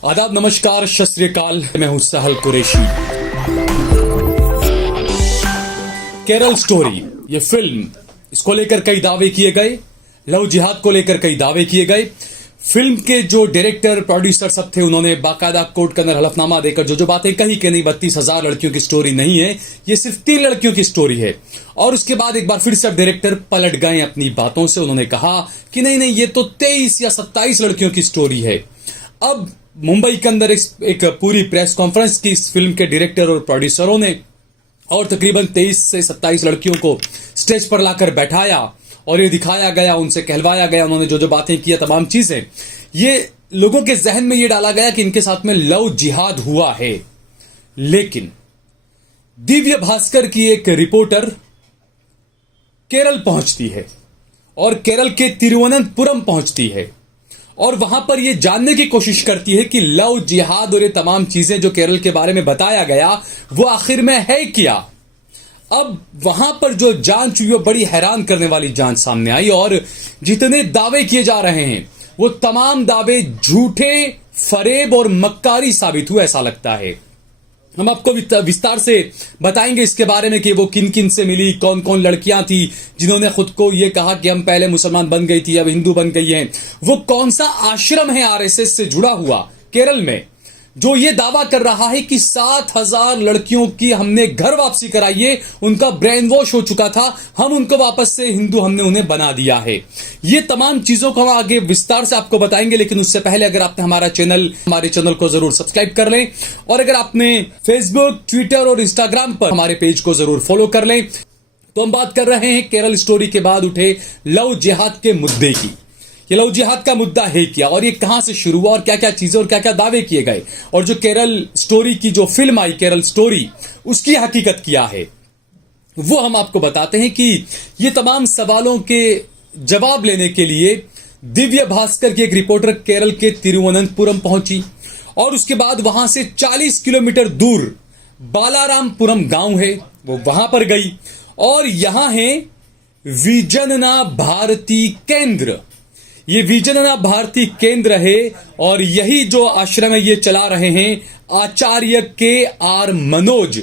आदाब, नमस्कार, सत श्री अकाल। मैं हूं सहल कुरैशी। केरल स्टोरी ये फिल्म, इसको लेकर कई दावे किए गए, लव जिहाद को लेकर कई दावे किए गए। फिल्म के जो डायरेक्टर प्रोड्यूसर सब थे, उन्होंने बाकायदा कोर्ट के अंदर हलफनामा देकर जो जो बातें कही कि नहीं 32,000 लड़कियों की स्टोरी नहीं है, ये सिर्फ 3 लड़कियों की स्टोरी है। और उसके बाद एक बार फिर से डायरेक्टर पलट गए अपनी बातों से। उन्होंने कहा कि नहीं नहीं, ये तो 23 या 27 लड़कियों की स्टोरी है। अब मुंबई के अंदर एक पूरी प्रेस कॉन्फ्रेंस की इस फिल्म के डायरेक्टर और प्रोड्यूसरों ने, और तकरीबन 23 से 27 लड़कियों को स्टेज पर लाकर बैठाया और ये दिखाया गया, उनसे कहलवाया गया। उन्होंने जो जो बातें किया, तमाम चीजें, ये लोगों के जहन में ये डाला गया कि इनके साथ में लव जिहाद हुआ है। लेकिन दिव्य भास्कर की एक रिपोर्टर केरल पहुंचती है और केरल के तिरुवनंतपुरम पहुंचती है और वहां पर यह जानने की कोशिश करती है कि लव जिहाद और ये तमाम चीजें जो केरल के बारे में बताया गया वो आखिर में है क्या। अब वहां पर जो जांच हुई वो बड़ी हैरान करने वाली जांच सामने आई और जितने दावे किए जा रहे हैं वो तमाम दावे झूठे, फरेब और मक्कारी साबित हुए, ऐसा लगता है। हम आपको विस्तार से बताएंगे इसके बारे में कि वो किन किन से मिली, कौन कौन लड़कियां थी जिन्होंने खुद को ये कहा कि हम पहले मुसलमान बन गई थी, अब हिंदू बन गई हैं। वो कौन सा आश्रम है आरएसएस से जुड़ा हुआ केरल में जो ये दावा कर रहा है कि 7,000 लड़कियों की हमने घर वापसी कराई है, उनका ब्रेन वॉश हो चुका था, हम उनको वापस से हिंदू हमने उन्हें बना दिया है। ये तमाम चीजों को हम आगे विस्तार से आपको बताएंगे। लेकिन उससे पहले अगर आपने हमारे चैनल को जरूर सब्सक्राइब कर लें और अगर आपने फेसबुक, ट्विटर और इंस्टाग्राम पर हमारे पेज को जरूर फॉलो कर लें। तो हम बात कर रहे हैं केरल स्टोरी के बाद उठे लव जिहाद के मुद्दे की। ये लव जिहाद का मुद्दा है क्या और ये कहां से शुरू हुआ और क्या क्या चीजें और क्या क्या दावे किए गए, और जो केरल स्टोरी की जो फिल्म आई केरल स्टोरी, उसकी हकीकत क्या है, वो हम आपको बताते हैं। कि ये तमाम सवालों के जवाब लेने के लिए दिव्य भास्कर की एक रिपोर्टर केरल के तिरुवनंतपुरम पहुंची और उसके बाद वहां से 40 किलोमीटर दूर बालारामपुरम गांव है, वो वहां पर गई और यहां है विजनना भारती केंद्र। ये विजनना भारती केंद्र है और यही जो आश्रम है ये चला रहे हैं आचार्य KR मनोज।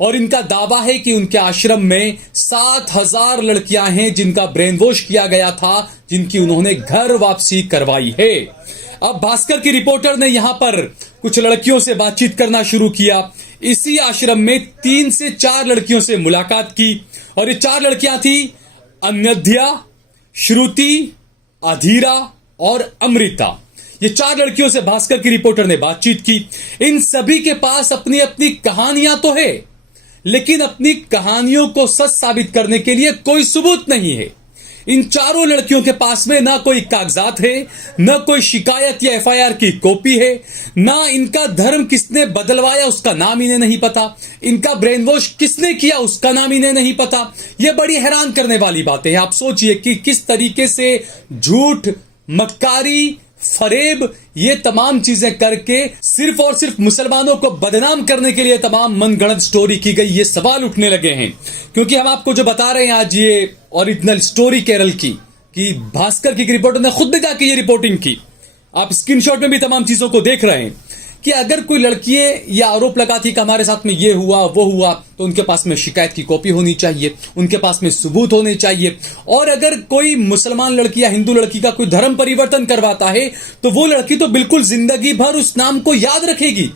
और इनका दावा है कि उनके आश्रम में 7,000 लड़कियां हैं जिनका ब्रेन वॉश किया गया था, जिनकी उन्होंने घर वापसी करवाई है। अब भास्कर की रिपोर्टर ने यहां पर कुछ लड़कियों से बातचीत करना शुरू किया। इसी आश्रम में 3 से 4 लड़कियों से मुलाकात की और ये 4 लड़कियां थी अनध्या, श्रुति, अधीरा और अमृता। ये 4 लड़कियों से भास्कर की रिपोर्टर ने बातचीत की। इन सभी के पास अपनी अपनी कहानियां तो है, लेकिन अपनी कहानियों को सच साबित करने के लिए कोई सबूत नहीं है। इन चारों लड़कियों के पास में ना कोई कागजात है, ना कोई शिकायत या FIR की कॉपी है, ना इनका धर्म किसने बदलवाया उसका नाम इन्हें नहीं पता, इनका ब्रेन वॉश किसने किया उसका नाम इन्हें नहीं पता। यह बड़ी हैरान करने वाली बातें हैं। आप सोचिए कि किस तरीके से झूठ, मक्कारी, फरेब, ये तमाम चीजें करके सिर्फ और सिर्फ मुसलमानों को बदनाम करने के लिए तमाम मनगढ़ंत स्टोरी की गई। ये सवाल उठने लगे हैं क्योंकि हम आपको जो बता रहे हैं आज, ये ओरिजिनल स्टोरी केरल की, कि भास्कर की रिपोर्टर ने खुद ने जाके ये रिपोर्टिंग की। आप स्क्रीनशॉट में भी तमाम चीजों को देख रहे हैं कि अगर कोई लड़की ये आरोप लगाती कि हमारे साथ में ये हुआ वो हुआ, तो उनके पास में शिकायत की कॉपी होनी चाहिए, उनके पास में सबूत होने चाहिए। और अगर कोई मुसलमान लड़की या हिंदू लड़की का कोई धर्म परिवर्तन करवाता है तो वो लड़की तो बिल्कुल जिंदगी भर उस नाम को याद रखेगी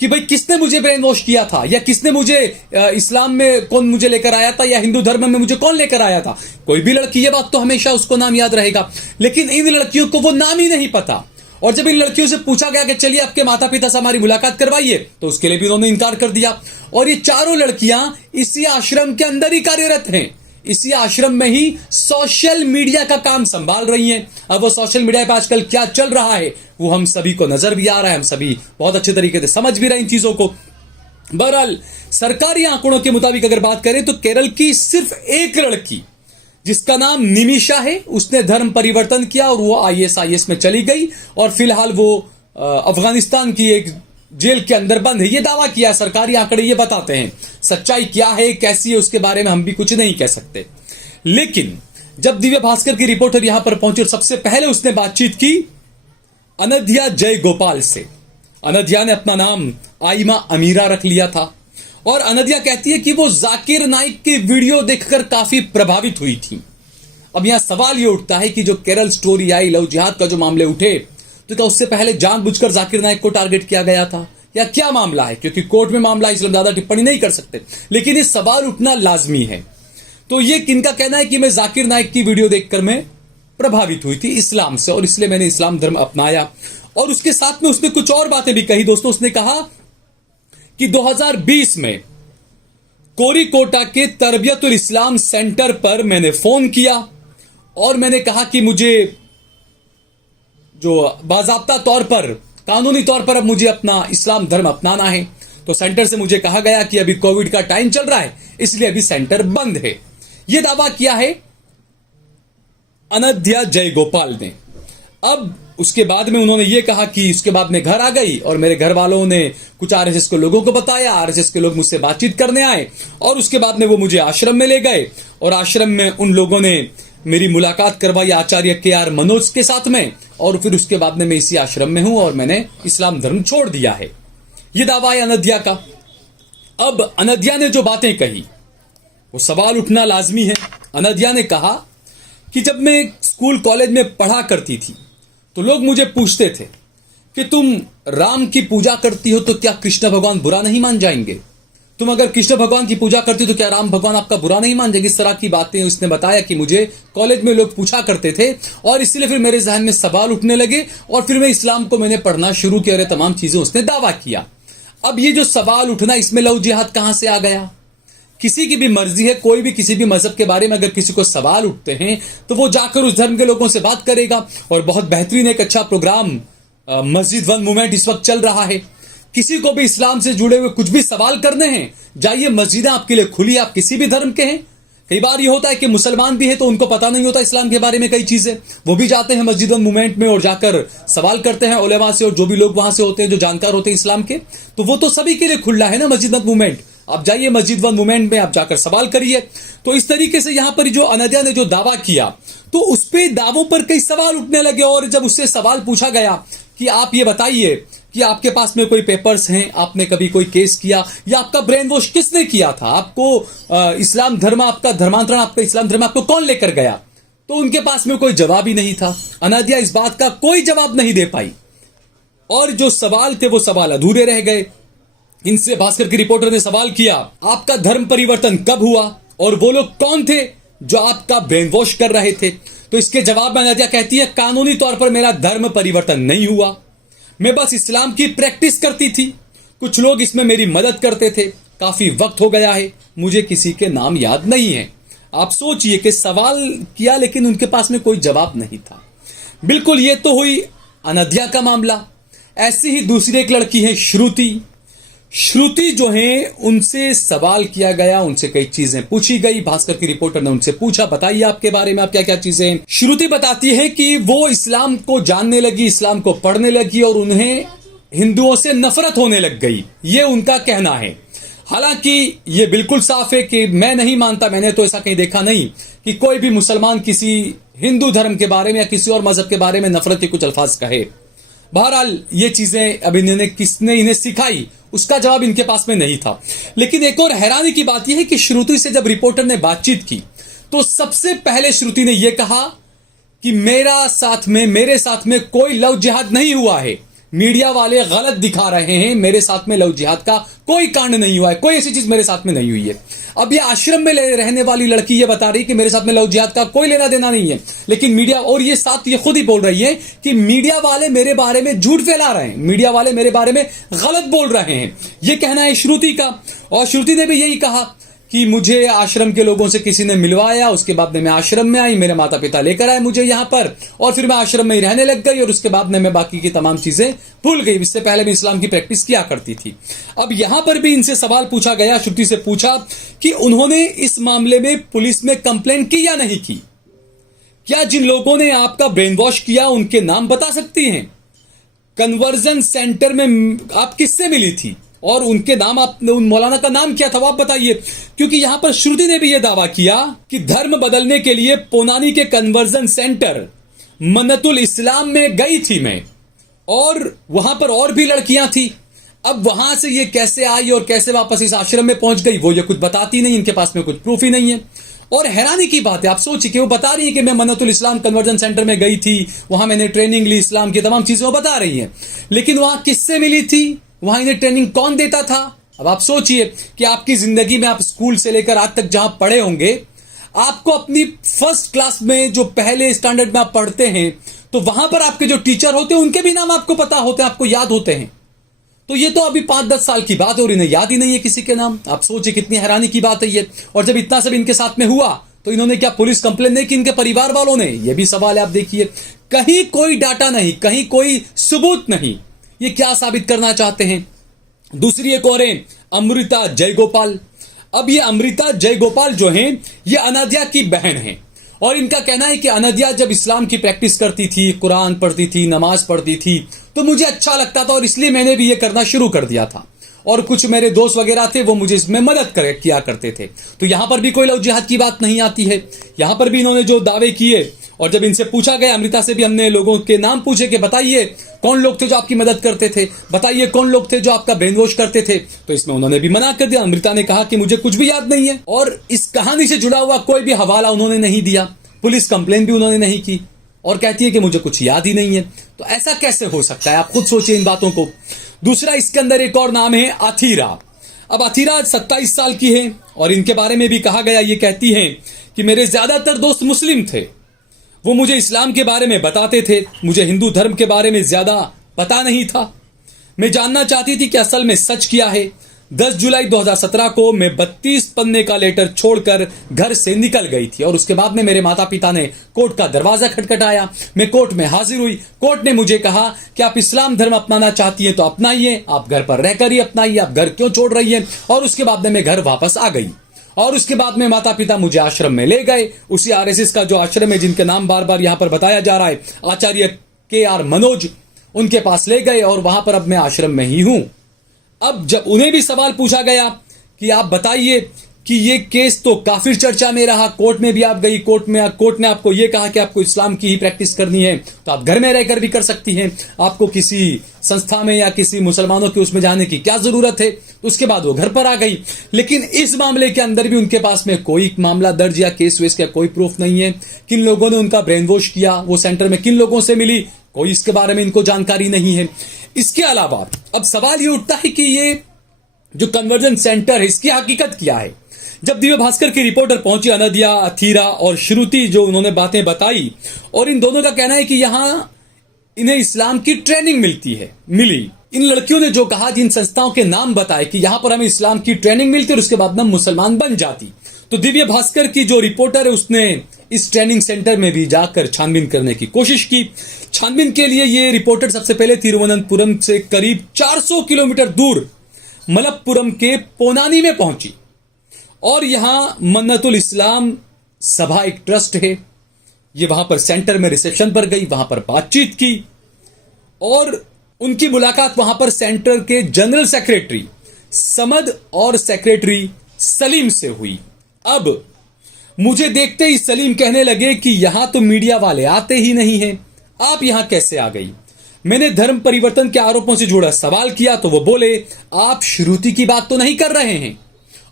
कि भाई किसने मुझे ब्रेन वॉश किया था, या किसने मुझे इस्लाम में कौन मुझे लेकर आया था, या हिंदू धर्म में मुझे कौन लेकर आया था। कोई भी लड़की, ये बात तो हमेशा उसको नाम याद रहेगा। लेकिन इन लड़कियों को वो नाम ही नहीं पता। और जब इन लड़कियों से पूछा गया कि चलिए आपके माता पिता से हमारी मुलाकात करवाइए, तो उसके लिए भी उन्होंने इनकार कर दिया। और ये चारों लड़कियां इसी आश्रम के अंदर ही कार्यरत हैं, इसी आश्रम में ही सोशल मीडिया का काम संभाल रही हैं। अब वो सोशल मीडिया पे आजकल क्या चल रहा है वो हम सभी को नजर भी आ रहा है, हम सभी बहुत अच्छे तरीके से समझ भी रहे हैं इन चीजों को। बहरहाल सरकारी आंकड़ों के मुताबिक अगर बात करें तो केरल की सिर्फ एक लड़की जिसका नाम निमिषा है, उसने धर्म परिवर्तन किया और वो ISIS में चली गई और फिलहाल वो अफगानिस्तान की एक जेल के अंदर बंद है। ये दावा किया, सरकारी आंकड़े ये बताते हैं। सच्चाई क्या है, कैसी है, उसके बारे में हम भी कुछ नहीं कह सकते। लेकिन जब दिव्य भास्कर की रिपोर्टर यहां पर पहुंची और सबसे पहले उसने बातचीत की अनध्या जय गोपाल से। अनद्या ने अपना नाम आइमा अमीरा रख लिया था और अनद्या कहती है कि वो जाकिर नाइक की वीडियो देखकर काफी प्रभावित हुई थी। अब यहां सवाल ये उठता है कि जो केरल स्टोरी आई, लव जिहाद का जो मामले उठे, तो क्या उससे पहले जानबूझकर जाकिर नाइक को टारगेट किया गया था या क्या मामला है? क्योंकि कोर्ट में मामला है, इसलिए हम ज्यादा टिप्पणी नहीं कर सकते, लेकिन ये सवाल उठना लाजमी है। तो ये किनका कहना है कि मैं जाकिर नाइक की वीडियो देखकर मैं प्रभावित हुई थी इस्लाम से और इसलिए मैंने इस्लाम धर्म अपनाया। और उसके साथ में उसने कुछ और बातें भी कही दोस्तों। उसने कहा कि 2020 में कोरिकोटा के तरबियतुल इस्लाम सेंटर पर मैंने फोन किया और मैंने कहा कि मुझे जो बाज़ाब्ता तौर पर, कानूनी तौर पर अब मुझे अपना इस्लाम धर्म अपनाना है। तो सेंटर से मुझे कहा गया कि अभी कोविड का टाइम चल रहा है, इसलिए अभी सेंटर बंद है। यह दावा किया है अनद्या जयगोपाल ने। अब उसके बाद में उन्होंने ये कहा कि उसके बाद मैं घर आ गई और मेरे घर वालों ने कुछ आरएसएस के लोगों को बताया, आरएसएस के लोग मुझसे बातचीत करने आए और उसके बाद में वो मुझे आश्रम में ले गए और आश्रम में उन लोगों ने मेरी मुलाकात करवाई आचार्य के मनोज के साथ में और फिर उसके बाद में मैं इसी आश्रम में हूं और मैंने इस्लाम धर्म छोड़ दिया है। यह दावा है अनद्या का। अब अनद्या ने जो बातें कही वो सवाल उठना लाजमी है। अनद्या ने कहा कि जब मैं स्कूल कॉलेज में पढ़ा करती थी तो लोग मुझे पूछते थे कि तुम राम की पूजा करती हो तो क्या कृष्ण भगवान बुरा नहीं मान जाएंगे? तुम अगर कृष्ण भगवान की पूजा करती हो तो क्या राम भगवान आपका बुरा नहीं मान जाएंगे? इस तरह की बातें उसने बताया कि मुझे कॉलेज में लोग पूछा करते थे और इसलिए फिर मेरे जहन में सवाल उठने लगे और फिर मैं इस्लाम को मैंने पढ़ना शुरू किया और तमाम चीजें उसने दावा किया। अब ये जो सवाल उठना, इसमें लव जिहाद कहां से आ गया? किसी की भी मर्जी है, कोई भी किसी भी मजहब के बारे में अगर किसी को सवाल उठते हैं तो वो जाकर उस धर्म के लोगों से बात करेगा। और बहुत बेहतरीन एक अच्छा प्रोग्राम मस्जिद वन मूवमेंट इस वक्त चल रहा है। किसी को भी इस्लाम से जुड़े हुए कुछ भी सवाल करने हैं, जाइए, मस्जिदें आपके लिए खुली, आप किसी भी धर्म के हैं। कई बार ये होता है कि मुसलमान भी है तो उनको पता नहीं होता इस्लाम के बारे में कई चीजें, वो भी जाते हैं मस्जिद वन मूवमेंट में और जाकर सवाल करते हैं उलेमा से और जो भी लोग वहां से होते हैं जो जानकार होते हैं इस्लाम के, तो वो तो सभी के लिए खुला है ना मस्जिद वन मूवमेंट। आप जाइए मस्जिद वन मूवमेंट में, आप जाकर सवाल करिए। तो इस तरीके से यहां पर जो अनद्या ने जो दावा किया तो उस पे दावों पर कई सवाल उठने लगे और जब उससे सवाल पूछा गया कि आप ये बताइए कि आपके पास में कोई पेपर्स हैं, आपने कभी कोई केस किया या आपका ब्रेन वॉश किसने किया था, आपको इस्लाम धर्म, आपका धर्मांतरण, आपका इस्लाम धर्म आपको कौन लेकर गया, तो उनके पास में कोई जवाब ही नहीं था। अनद्या इस बात का कोई जवाब नहीं दे पाई और जो सवाल थे वो सवाल अधूरे रह गए। इनसे भास्कर की रिपोर्टर ने सवाल किया, आपका धर्म परिवर्तन कब हुआ और वो लोग कौन थे जो आपका ब्रेन वॉश कर रहे थे? तो इसके जवाब में अनद्या कहती है, कानूनी तौर पर मेरा धर्म परिवर्तन नहीं हुआ, मैं बस इस्लाम की प्रैक्टिस करती थी, कुछ लोग इसमें मेरी मदद करते थे, काफी वक्त हो गया है, मुझे किसी के नाम याद नहीं है। आप सोचिए कि सवाल किया लेकिन उनके पास में कोई जवाब नहीं था। बिल्कुल, ये तो हुई अनद्या का मामला। ऐसी ही दूसरी एक लड़की है श्रुति। श्रुति जो है उनसे सवाल किया गया, उनसे कई चीजें पूछी गई। भास्कर की रिपोर्टर ने उनसे पूछा, बताइए आपके बारे में, आप क्या क्या चीजें। श्रुति बताती है कि वो इस्लाम को जानने लगी, इस्लाम को पढ़ने लगी और उन्हें हिंदुओं से नफरत होने लग गई, ये उनका कहना है। हालांकि ये बिल्कुल साफ है कि मैं नहीं मानता, मैंने तो ऐसा कहीं देखा नहीं कि कोई भी मुसलमान किसी हिंदू धर्म के बारे में या किसी और मजहब के बारे में नफरत के कुछ अल्फाज कहे। बहरहाल ये चीजें अब इन्होंने किसने इन्हें सिखाई उसका जवाब इनके पास में नहीं था। लेकिन एक और हैरानी की बात यह है कि श्रुति से जब रिपोर्टर ने बातचीत की तो सबसे पहले श्रुति ने यह कहा कि मेरे साथ में कोई लव जिहाद नहीं हुआ है, मीडिया वाले गलत दिखा रहे हैं, मेरे साथ में लव जिहाद का कोई कांड नहीं हुआ है, कोई ऐसी चीज मेरे साथ में नहीं हुई है। अब ये आश्रम में रहने वाली लड़की ये बता रही कि मेरे साथ में लव जिहाद का कोई लेना देना नहीं है, लेकिन मीडिया, और ये साथ ये खुद ही बोल रही है कि मीडिया वाले मेरे बारे में झूठ फैला रहे हैं, मीडिया वाले मेरे बारे में गलत बोल रहे हैं, ये कहना है श्रुति का। और श्रुति ने भी यही कहा कि मुझे आश्रम के लोगों से किसी ने मिलवाया, उसके बाद में मैं आश्रम में आई, मेरे माता पिता लेकर आए मुझे यहाँ पर और फिर मैं आश्रम में ही रहने लग गई और उसके बाद में मैं बाकी की तमाम चीजें भूल गई। इससे पहले मैं इस्लाम की प्रैक्टिस किया करती थी। अब यहां पर भी इनसे सवाल पूछा गया, श्रुति से पूछा कि उन्होंने इस मामले में पुलिस में कंप्लेंट की या नहीं की, क्या जिन लोगों ने आपका ब्रेन वॉश किया उनके नाम बता सकती हैं, कन्वर्जन सेंटर में आप किससे मिली थी और उनके नाम, आप उन मौलाना का नाम क्या था वो आप बताइए। क्योंकि यहां पर श्रुति ने भी यह दावा किया कि धर्म बदलने के लिए पोनानी के कन्वर्जन सेंटर मन्नतुल इस्लाम में गई थी मैं, और वहां पर और भी लड़कियां थी। अब वहां से ये कैसे आई और कैसे वापस इस आश्रम में पहुंच गई वो ये कुछ बताती नहीं, इनके पास में कुछ प्रूफ ही नहीं है। और हैरानी की बात है, आप सोचिए कि वो बता रही है कि मैं मन्नतुल इस्लाम कन्वर्जन सेंटर में गई थी, वहां मैंने ट्रेनिंग ली, इस्लाम की तमाम चीजें वो बता रही है, लेकिन वहां किससे मिली थी, वहां इन्हें ट्रेनिंग कौन देता था। अब आप सोचिए कि आपकी जिंदगी में आप स्कूल से लेकर आज तक जहां पढ़े होंगे, आपको अपनी फर्स्ट क्लास में जो पहले स्टैंडर्ड में आप पढ़ते हैं, तो वहां पर आपके जो टीचर होते हैं उनके भी नाम आपको पता होते हैं, आपको याद होते हैं। तो ये तो अभी 5-10 साल की बात है और इन्हें याद ही नहीं है किसी के नाम। आप सोचिए कितनी हैरानी की बात है ये। और जब इतना सब इनके साथ में हुआ तो इन्होंने क्या पुलिस कंप्लेन नहीं की, इनके परिवार वालों ने? ये भी सवाल है। आप देखिए, कहीं कोई डाटा नहीं, कहीं कोई सबूत नहीं। ये क्या साबित करना चाहते हैं? दूसरी एक और है, अमृता जयगोपाल। अब ये अमृता जयगोपाल जो हैं, ये अनाद्या की बहन हैं और इनका कहना है कि अनाद्या जब इस्लाम की प्रैक्टिस करती थी, कुरान पढ़ती थी, नमाज पढ़ती थी, तो मुझे अच्छा लगता था और इसलिए मैंने भी ये करना शुरू कर दिया था। और कुछ मेरे दोस्त वगैरह थे वो मुझे इसमें मदद किया करते थे। तो यहां पर भी कोई लव जिहाद की बात नहीं आती है। यहां पर भी इन्होंने जो दावे किए, और जब इनसे पूछा गया, अमृता से भी हमने लोगों के नाम पूछे कि बताइए कौन लोग थे जो आपकी मदद करते थे, बताइए कौन लोग थे जो आपका ब्रेन वॉश करते थे, तो इसमें उन्होंने भी मना कर दिया। अमृता ने कहा कि मुझे कुछ भी याद नहीं है और इस कहानी से जुड़ा हुआ कोई भी हवाला उन्होंने नहीं दिया, पुलिस कंप्लेन भी उन्होंने नहीं की, और कहती है कि मुझे कुछ याद ही नहीं है। तो ऐसा कैसे हो सकता है? आप खुद सोचिए इन बातों को। दूसरा, इसके अंदर एक और नाम है अथीरा। अब अथीरा 27 साल की है और इनके बारे में भी कहा गया, ये कहती हैं कि मेरे ज्यादातर दोस्त मुस्लिम थे, वो मुझे इस्लाम के बारे में बताते थे, मुझे हिंदू धर्म के बारे में ज्यादा पता नहीं था। मैं जानना चाहती थी कि असल में सच क्या है। 10 जुलाई 2017 को मैं 32 पन्ने का लेटर छोड़कर घर से निकल गई थी और उसके बाद में मेरे माता पिता ने कोर्ट का दरवाजा खटखटाया। मैं कोर्ट में हाजिर हुई। कोर्ट ने मुझे कहा कि आप इस्लाम धर्म अपनाना चाहती हैं तो अपनाइए, आप घर पर रहकर ही अपनाइए, आप घर क्यों छोड़ रही हैं। और उसके बाद में मैं घर वापस आ गई और उसके बाद में माता पिता मुझे आश्रम में ले गए, उसी आरएसएस का जो आश्रम है जिनके नाम बार बार यहां पर बताया जा रहा है, आचार्य KR मनोज, उनके पास ले गए और वहां पर अब मैं आश्रम में ही हूं। अब जब उन्हें भी सवाल पूछा गया कि आप बताइए कि ये केस तो काफी चर्चा में रहा, कोर्ट में भी आप गई, कोर्ट ने आपको ये कहा कि आपको इस्लाम की ही प्रैक्टिस करनी है तो आप घर में रहकर भी कर सकती हैं, आपको किसी संस्था में या किसी मुसलमानों के उसमें जाने की क्या जरूरत है। उसके बाद वो घर पर आ गई। लेकिन इस मामले के अंदर भी उनके पास में कोई मामला दर्ज या केस वेस का कोई प्रूफ नहीं है। किन लोगों ने उनका ब्रेन वॉश किया, वो सेंटर में किन लोगों से मिली, कोई इसके बारे में इनको जानकारी नहीं है। इसके अलावा अब सवाल ये उठता है कि ये जो कन्वर्जन सेंटर है इसकी हकीकत क्या है। जब दिव्य भास्कर की रिपोर्टर पहुंची, अनाद्या, अथीरा और श्रुति, जो उन्होंने बातें बताई, और इन दोनों का कहना है कि यहां इन्हें इस्लाम की ट्रेनिंग मिली। इन लड़कियों ने जो कहा, जिन संस्थाओं के नाम बताए कि यहां पर हमें इस्लाम की ट्रेनिंग मिलती और उसके बाद हम मुसलमान बन जाती। तो दिव्य भास्कर की जो रिपोर्टर है उसने इस ट्रेनिंग सेंटर में भी जाकर छानबीन करने की कोशिश की। छानबीन के लिए ये रिपोर्टर सबसे पहले तिरुवनंतपुरम से करीब 400 किलोमीटर दूर मलप्पुरम के पोनानी में पहुंची और यहां मन्नतुल इस्लाम सभा एक ट्रस्ट है, ये वहां पर सेंटर में रिसेप्शन पर गई, वहां पर बातचीत की और उनकी मुलाकात वहां पर सेंटर के जनरल सेक्रेटरी समद और सेक्रेटरी सलीम से हुई। अब मुझे देखते ही सलीम कहने लगे कि यहां तो मीडिया वाले आते ही नहीं हैं, आप यहां कैसे आ गई। मैंने धर्म परिवर्तन के आरोपों से जुड़ा सवाल किया तो वो बोले, आप श्रुति की बात तो नहीं कर रहे हैं।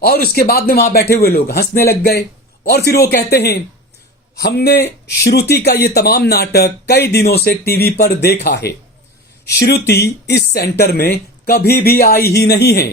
और उसके बाद में वहां बैठे हुए लोग हंसने लग गए और फिर वो कहते हैं, हमने श्रुति का ये तमाम नाटक कई दिनों से टीवी पर देखा है, श्रुति इस सेंटर में कभी भी आई ही नहीं है।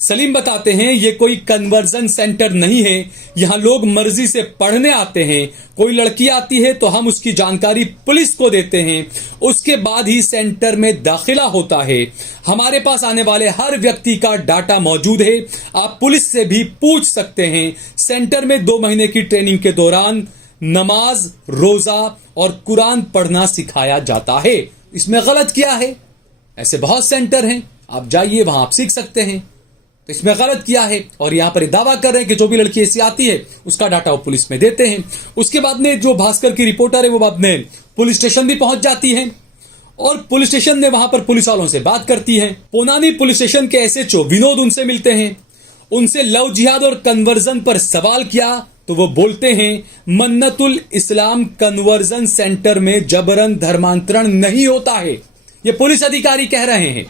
सलीम बताते हैं, ये कोई कन्वर्जन सेंटर नहीं है, यहां लोग मर्जी से पढ़ने आते हैं, कोई लड़की आती है तो हम उसकी जानकारी पुलिस को देते हैं, उसके बाद ही सेंटर में दाखिला होता है। हमारे पास आने वाले हर व्यक्ति का डाटा मौजूद है, आप पुलिस से भी पूछ सकते हैं। सेंटर में 2 महीने की ट्रेनिंग के दौरान नमाज, रोजा और कुरान पढ़ना सिखाया जाता है। इसमें गलत क्या है? ऐसे बहुत सेंटर हैं, आप जाइए वहां आप सीख सकते हैं। तो इसमें गलत किया है? और यहां पर दावा कर रहे हैं कि जो भी लड़की ऐसी आती है उसका डाटा वो पुलिस में देते हैं। उसके बाद में जो भास्कर की रिपोर्टर है वो बाद में पुलिस स्टेशन भी पहुंच जाती है और पुलिस स्टेशन में वहां पर पुलिस वालों से बात करती है। पोनानी पुलिस स्टेशन के SHO विनोद उनसे मिलते हैं, उनसे लव जिहाद और कन्वर्जन पर सवाल किया तो वो बोलते हैं मन्नतुल इस्लाम कन्वर्जन सेंटर में जबरन धर्मांतरण नहीं होता है। ये पुलिस अधिकारी कह रहे हैं।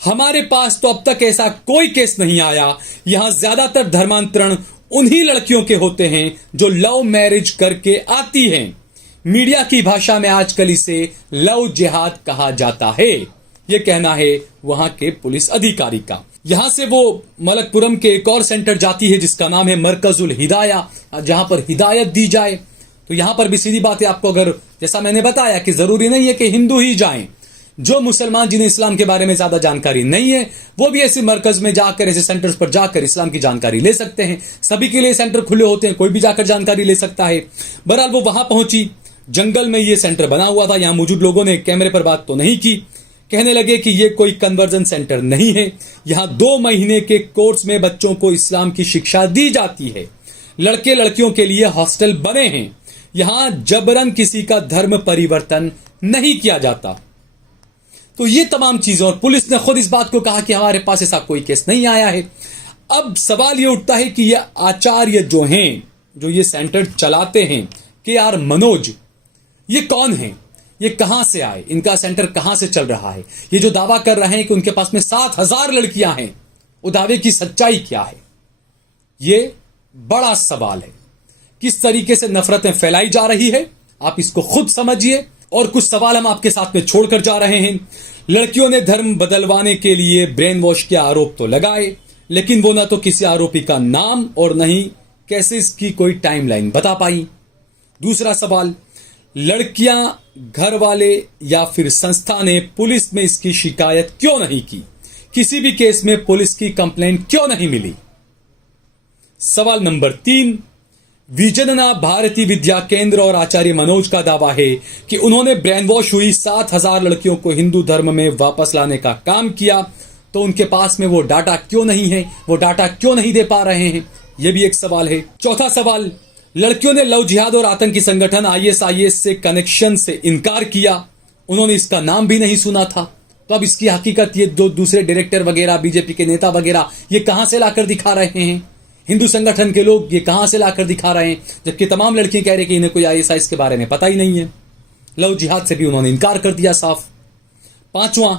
हमारे पास तो अब तक ऐसा कोई केस नहीं आया। यहां ज्यादातर धर्मांतरण उन्हीं लड़कियों के होते हैं जो लव मैरिज करके आती हैं। मीडिया की भाषा में आजकल इसे लव जिहाद कहा जाता है। यह कहना है वहां के पुलिस अधिकारी का। यहां से वो मलकपुरम के एक और सेंटर जाती है जिसका नाम है मरकजुल हिदाया, जहां पर हिदायत दी जाए। तो यहां पर भी सीधी बात है, आपको अगर जैसा मैंने बताया कि जरूरी नहीं है कि हिंदू ही जाएं, जो मुसलमान जिन्हें इस्लाम के बारे में ज्यादा जानकारी नहीं है वो भी ऐसे मरकज में जाकर, ऐसे सेंटर्स पर जाकर इस्लाम की जानकारी ले सकते हैं। सभी के लिए सेंटर खुले होते हैं, कोई भी जाकर जानकारी ले सकता है। बहरहाल वो वहां पहुंची, जंगल में ये सेंटर बना हुआ था। यहां मौजूद लोगों ने कैमरे पर बात तो नहीं की, कहने लगे कि ये कोई कन्वर्जन सेंटर नहीं है। यहां 2 महीने के कोर्स में बच्चों को इस्लाम की शिक्षा दी जाती है। लड़के लड़कियों के लिए हॉस्टल बने हैं। यहां जबरन किसी का धर्म परिवर्तन नहीं किया जाता। तो ये तमाम चीजें, और पुलिस ने खुद इस बात को कहा कि हमारे पास ऐसा कोई केस नहीं आया है। अब सवाल ये उठता है कि ये आचार्य जो हैं, जो ये सेंटर चलाते हैं, के.आर. मनोज, ये कौन हैं? ये कहां से आए? इनका सेंटर कहां से चल रहा है? ये जो दावा कर रहे हैं कि उनके पास में 7,000 लड़कियां हैं, वो दावे की सच्चाई क्या है? ये बड़ा सवाल है। किस तरीके से नफरतें फैलाई जा रही है, आप इसको खुद समझिए। और कुछ सवाल हम आपके साथ में छोड़कर जा रहे हैं। लड़कियों ने धर्म बदलवाने के लिए ब्रेन वॉश के आरोप तो लगाए, लेकिन वो ना तो किसी आरोपी का नाम और न ही केसेस की कोई टाइमलाइन बता पाई। दूसरा सवाल, लड़कियां, घर वाले या फिर संस्था ने पुलिस में इसकी शिकायत क्यों नहीं की? किसी भी केस में पुलिस की कंप्लेंट क्यों नहीं मिली? सवाल नंबर 3, विजनना भारती विद्या केंद्र और आचार्य मनोज का दावा है कि उन्होंने ब्रेन वॉश हुई 7,000 लड़कियों को हिंदू धर्म में वापस लाने का काम किया, तो उनके पास में वो डाटा क्यों नहीं है? वो डाटा क्यों नहीं दे पा रहे हैं? यह भी एक सवाल है। चौथा सवाल, लड़कियों ने लव जिहाद और आतंकी संगठन ISIS से कनेक्शन से इनकार किया। उन्होंने इसका नाम भी नहीं सुना था। तो अब इसकी हकीकत ये जो दूसरे डायरेक्टर वगैरह, बीजेपी के नेता वगैरह, ये कहां से लाकर दिखा रहे हैं? हिंदू संगठन के लोग ये कहां से लाकर दिखा रहे हैं? जबकि तमाम लड़कियां कह रही कि इन्हें कोई ISIS के बारे में पता ही नहीं है। लव जिहाद से भी उन्होंने इनकार कर दिया साफ। 5वां,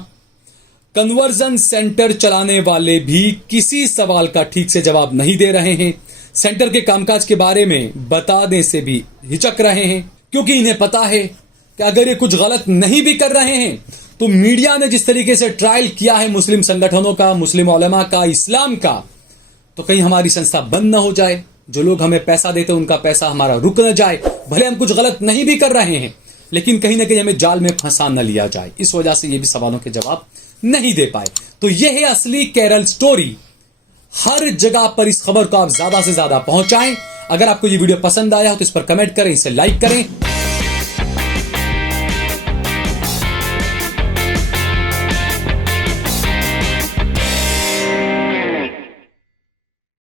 कन्वर्जन सेंटर चलाने वाले भी किसी सवाल का ठीक से जवाब नहीं दे रहे हैं। सेंटर के कामकाज के बारे में बताने से भी हिचक रहे हैं, क्योंकि इन्हें पता है कि अगर ये कुछ गलत नहीं भी कर रहे हैं तो मीडिया ने जिस तरीके से ट्रायल किया है मुस्लिम संगठनों का, मुस्लिम उलमा का, इस्लाम का, तो कहीं हमारी संस्था बंद न हो जाए। जो लोग हमें पैसा देते हैं उनका पैसा हमारा रुक न जाए। भले हम कुछ गलत नहीं भी कर रहे हैं, लेकिन कहीं ना कहीं हमें जाल में फंसा न लिया जाए। इस वजह से ये भी सवालों के जवाब नहीं दे पाए। तो यह है असली केरल स्टोरी। हर जगह पर इस खबर को आप ज्यादा से ज्यादा पहुंचाएं। अगर आपको ये वीडियो पसंद आया हो तो इस पर कमेंट करें, इसे लाइक करें।